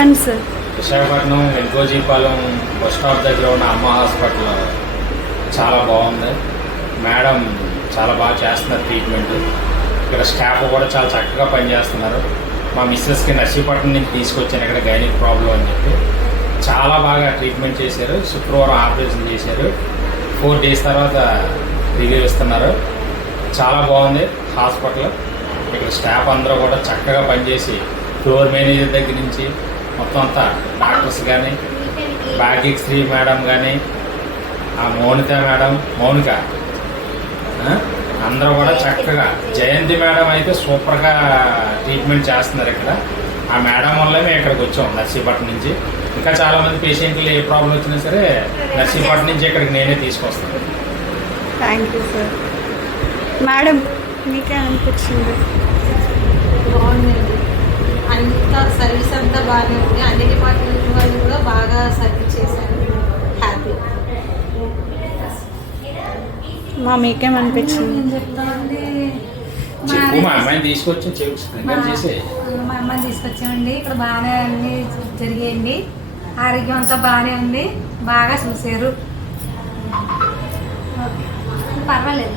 చెప్పండి sir. Visakhapatnam Venkojipalem bus stop దగ్గర ఉన్న అమ్మ హాస్పిటల్ చాలా బాగుంది. మేడం చాలా బాగా చేస్తున్నారు ట్రీట్మెంట్. ఇక్కడ స్టాఫ్ కూడా చాలా చక్కగా పనిచేస్తున్నారు. మా మిస్సెస్కి నర్సీపట్నం నుంచి తీసుకొచ్చాను ఇక్కడ గైనిక్ ప్రాబ్లం అని చెప్పి. చాలా బాగా ట్రీట్మెంట్ చేశారు. శుక్రవారం ఆపరేషన్ చేశారు. 4 days తర్వాత రివ్యూ ఇస్తున్నారు. చాలా బాగుంది హాస్పిటల్. ఇక్కడ స్టాఫ్ అందరూ కూడా చక్కగా పనిచేసి ఫ్లోర్ మేనేజర్ దగ్గర నుంచి మొత్తం అంతా డాక్టర్స్ కానీ, భాగ్యశ్రీ మేడం కానీ, ఆ మౌనిక అందరూ కూడా చక్కగా, జయంతి మేడం అయితే సూపర్గా ట్రీట్మెంట్ చేస్తున్నారు ఇక్కడ. ఆ మేడం వల్లే మేము ఇక్కడికి వచ్చాం నర్సీపట్నం నుంచి. ఇంకా చాలామంది పేషెంట్లు ఏ ప్రాబ్లం వచ్చినా సరే నర్సీపట్నం నుంచి ఇక్కడికి నేనే తీసుకొస్తాను. Thank you sir. మేడం మీకే అనిపించింది? బాగుందండి. అంతా సర్వీస్ అంతా బాగానే ఉంది. అన్ని డిపార్ట్మెంట్ వాళ్ళు కూడా బాగా సర్వీస్ చేశారు. హ్యాపీ. మీకేమనిపించింది? నేను చెప్తామండి, మా అమ్మాయిని తీసుకొచ్చి చేసి మా అమ్మాయిని తీసుకొచ్చామండి. ఇక్కడ బాగానే అన్ని జరిగాయండి. ఆరోగ్యం అంతా బాగానే ఉంది. బాగా చూశారు. పర్వాలేదు.